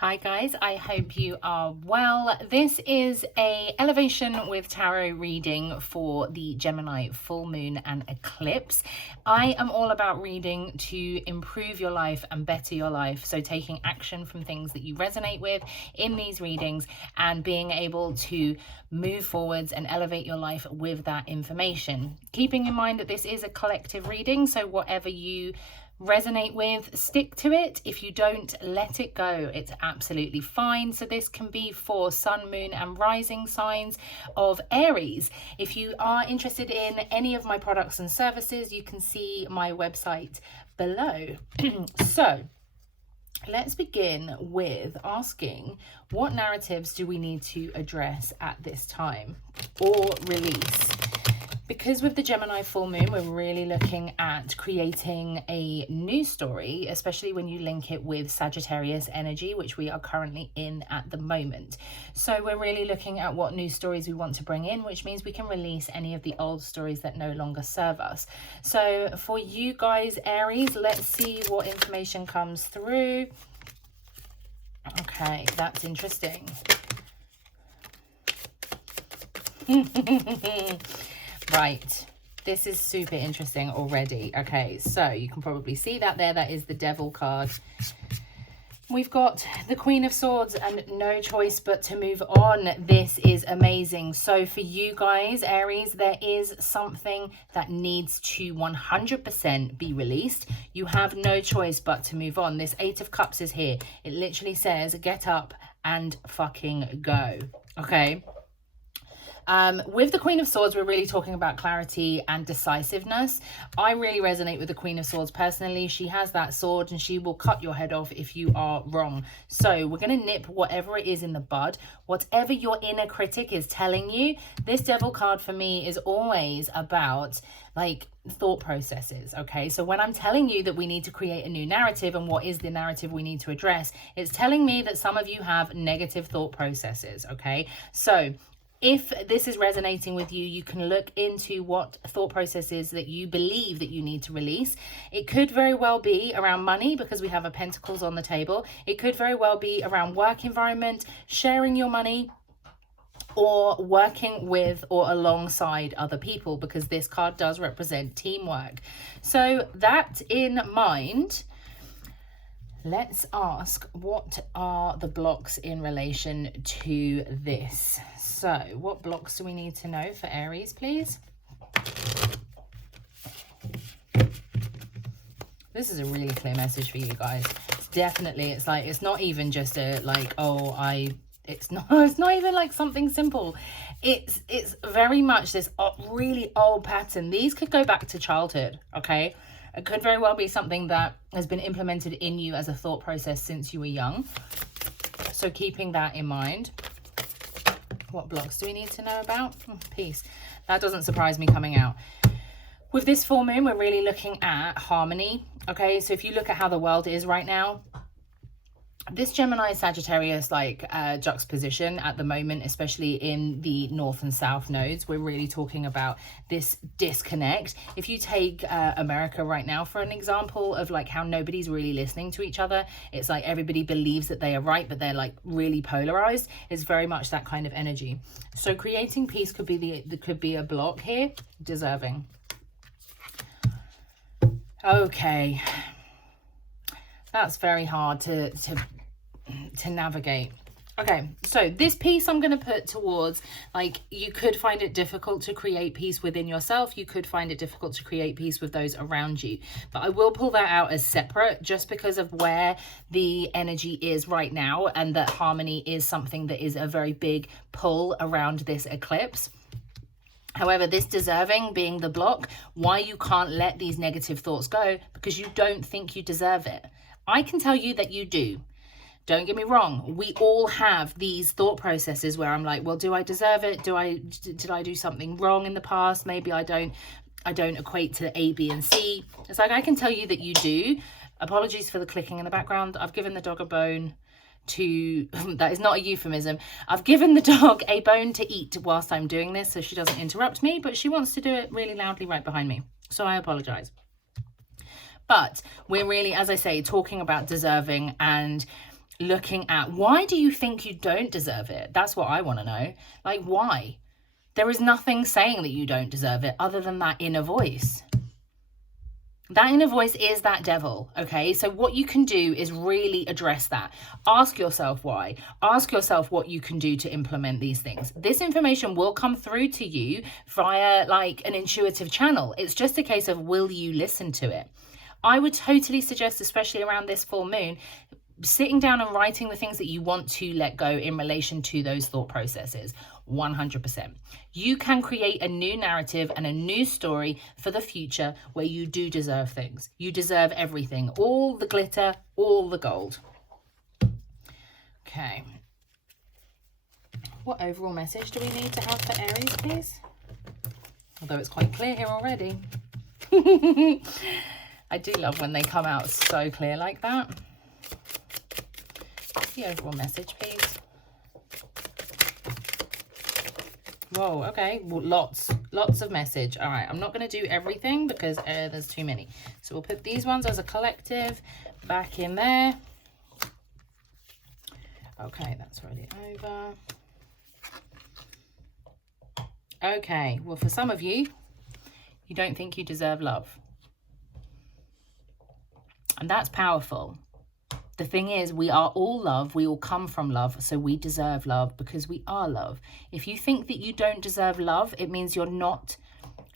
Hi guys, I hope you are well. This is a elevation with tarot reading for the Gemini full moon and eclipse. I am all about reading to improve your life and better your life. So taking action from things that you resonate with in these readings and being able to move forwards and elevate your life with that information. Keeping in mind that this is a collective reading, so whatever you resonate with, stick to it. If you don't, let it go. It's absolutely fine. So this can be for sun, moon and rising signs of Aries. If you are interested in any of my products and services, you can see my website below. So let's begin with asking, what narratives do we need to address at this time or release? Because with the Gemini full moon, we're really looking at creating a new story, especially when you link it with Sagittarius energy, which we are currently in at the moment. So we're really looking at what new stories we want to bring in, which means we can release any of the old stories that no longer serve us. So for you guys, Aries, let's see what information comes through. Okay, that's interesting. Right, this is super interesting already. Okay, so you can probably see that there. That is the Devil card. We've got the Queen of Swords and no choice but to move on. This is amazing. So for you guys, Aries, there is something that needs to 100% be released. You have no choice but to move on. This Eight of Cups is here. It literally says, get up and fucking go. Okay. With the Queen of Swords, we're really talking about clarity and decisiveness. I really resonate with the Queen of Swords personally. She has that sword and she will cut your head off if you are wrong. So we're going to nip whatever it is in the bud. Whatever your inner critic is telling you, this Devil card for me is always about like thought processes. Okay, so when I'm telling you that we need to create a new narrative and what is the narrative we need to address, it's telling me that some of you have negative thought processes. Okay, so if this is resonating with you, you can look into what thought processes that you believe that you need to release. It could very well be around money because we have a Pentacles on the table. It could very well be around work environment, sharing your money, or working with or alongside other people, because this card does represent teamwork. So that in mind, let's ask, what are the blocks in relation to this? So what blocks do we need to know for Aries, please? This is a really clear message for you guys. It's definitely, it's like, it's not even just a like, oh, it's not even like something simple. It's very much this really old pattern. These could go back to childhood, okay? It could very well be something that has been implemented in you as a thought process since you were young. So keeping that in mind. What blocks do we need to know about? Peace. That doesn't surprise me coming out. With this full moon, we're really looking at harmony. Okay, so if you look at how the world is right now, this Gemini Sagittarius juxtaposition at the moment, especially in the north and south nodes, we're really talking about this disconnect. If you take America right now for an example of like how nobody's really listening to each other, it's like everybody believes that they are right, but they're like really polarized. It's very much that kind of energy. So creating peace could be a block here. Deserving. Okay, that's very hard to navigate. Okay, so this piece I'm going to put towards, like, you could find it difficult to create peace within yourself. You could find it difficult to create peace with those around you. But I will pull that out as separate just because of where the energy is right now, and that harmony is something that is a very big pull around this eclipse. However, this deserving being the block, why you can't let these negative thoughts go, because you don't think you deserve it. I can tell you that you do. Don't get me wrong. We all have these thought processes where I'm like, well, do I deserve it? Did I do something wrong in the past? Maybe I don't equate to A, B, and C. It's like, I can tell you that you do. Apologies for the clicking in the background. I've given the dog a bone to, that is not a euphemism. I've given the dog a bone to eat whilst I'm doing this, so she doesn't interrupt me, but she wants to do it really loudly right behind me. So I apologize. But we're really, as I say, talking about deserving, and looking at why do you think you don't deserve it? That's what I want to know. Like, why? There is nothing saying that you don't deserve it other than that inner voice. That inner voice is that devil, okay? So what you can do is really address that. Ask yourself why. Ask yourself what you can do to implement these things. This information will come through to you via like an intuitive channel. It's just a case of, will you listen to it? I would totally suggest, especially around this full moon, sitting down and writing the things that you want to let go in relation to those thought processes. 100%. You can create a new narrative and a new story for the future where you do deserve things. You deserve everything, all the glitter, all the gold. Okay. What overall message do we need to have for Aries, please? Although it's quite clear here already. I do love when they come out so clear like that. What's the overall message, please? Whoa, okay. Well, lots of message. All right, I'm not going to do everything because there's too many. So we'll put these ones as a collective back in there. Okay, that's already over. Okay, well, for some of you, you don't think you deserve love. And that's powerful. The thing is, we are all love. We all come from love. So we deserve love because we are love. If you think that you don't deserve love, it means you're not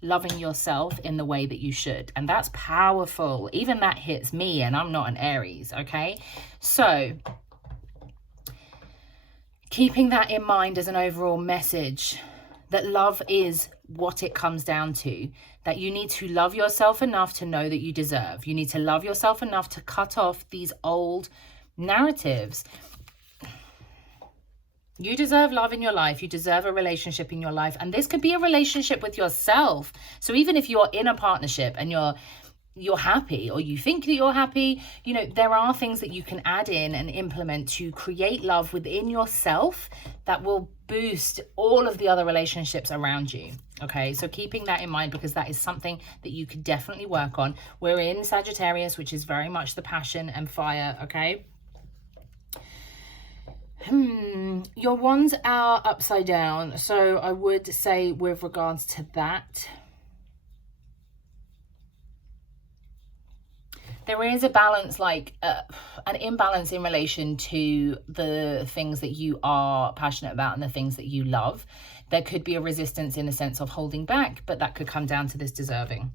loving yourself in the way that you should. And that's powerful. Even that hits me, and I'm not an Aries, okay? So keeping that in mind as an overall message, that love is what it comes down to, that you need to love yourself enough to know that you deserve. You need to love yourself enough to cut off these old narratives. You deserve love in your life. You deserve a relationship in your life. And this could be a relationship with yourself. So even if you're in a partnership and you're happy, or you think that you're happy, you know, there are things that you can add in and implement to create love within yourself that will boost all of the other relationships around you. Okay, so keeping that in mind, because that is something that you could definitely work on. We're in Sagittarius, which is very much the passion and fire. Okay. Your wands are upside down. So I would say with regards to that, there is a balance, like an imbalance in relation to the things that you are passionate about and the things that you love. There could be a resistance in the sense of holding back, but that could come down to this deserving.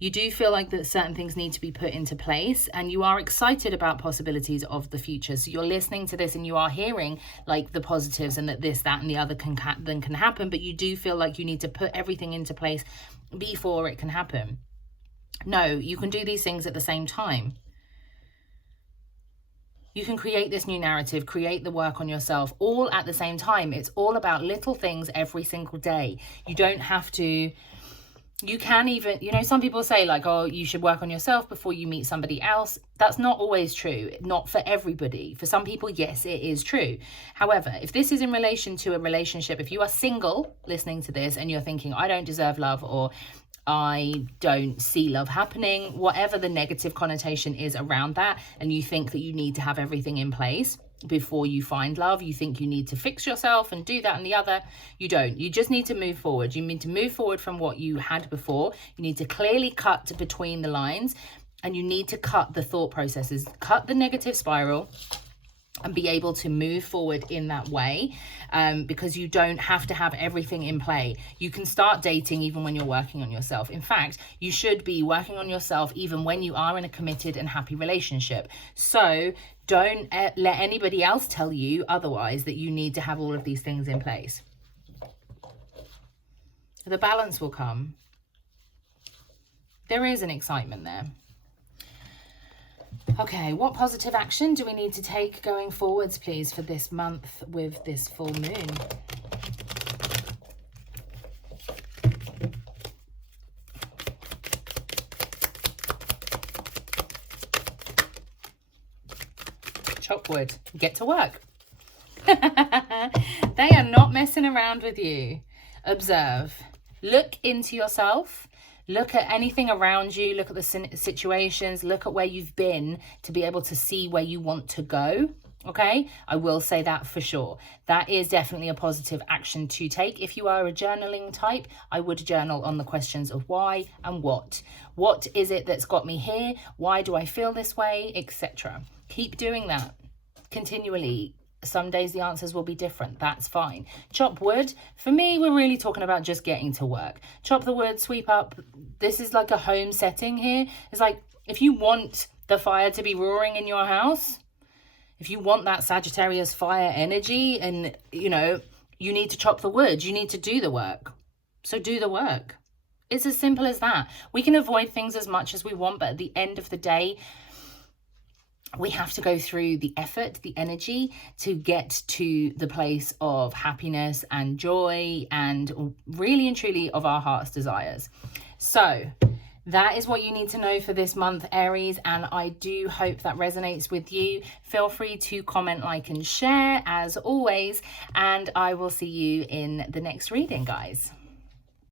You do feel like that certain things need to be put into place, and you are excited about possibilities of the future. So you're listening to this and you are hearing like the positives and that this, that, and the other can happen, but you do feel like you need to put everything into place before it can happen. No, you can do these things at the same time. You can create this new narrative, create the work on yourself all at the same time. It's all about little things every single day. You don't have to, you can even, you know, some people say like, oh, you should work on yourself before you meet somebody else. That's not always true. Not for everybody. For some people, yes, it is true. However, if this is in relation to a relationship, if you are single listening to this and you're thinking, I don't deserve love, or I don't see love happening, whatever the negative connotation is around that, and you think that you need to have everything in place before you find love, you think you need to fix yourself and do that and the other, you don't. You just need to move forward. You need to move forward from what you had before. You need to clearly cut between the lines, and you need to cut the thought processes, cut the negative spiral, and be able to move forward in that way, because you don't have to have everything in play. You can start dating even when you're working on yourself. In fact, you should be working on yourself even when you are in a committed and happy relationship. So don't let anybody else tell you otherwise, that you need to have all of these things in place. The balance will come. There is an excitement there. Okay, what positive action do we need to take going forwards, please, for this month with this full moon? Chop wood. Get to work. They are not messing around with you. Observe. Look into yourself. Look at anything around you. Look at the situations. Look at where you've been to be able to see where you want to go. Okay, I will say that for sure. That is definitely a positive action to take. If you are a journaling type, I would journal on the questions of why and what. What is it that's got me here? Why do I feel this way, etc. Keep doing that continually. Some days the answers will be different. That's fine. Chop wood. For me, we're really talking about just getting to work. Chop the wood, sweep up. This is like a home setting here. It's like if you want the fire to be roaring in your house, if you want that Sagittarius fire energy, and, you know, you need to chop the wood, you need to do the work. So do the work. It's as simple as that. We can avoid things as much as we want, but at the end of the day, we have to go through the effort, the energy to get to the place of happiness and joy and really and truly of our heart's desires. So that is what you need to know for this month, Aries, and I do hope that resonates with you. Feel free to comment, like, and share as always, and I will see you in the next reading, guys.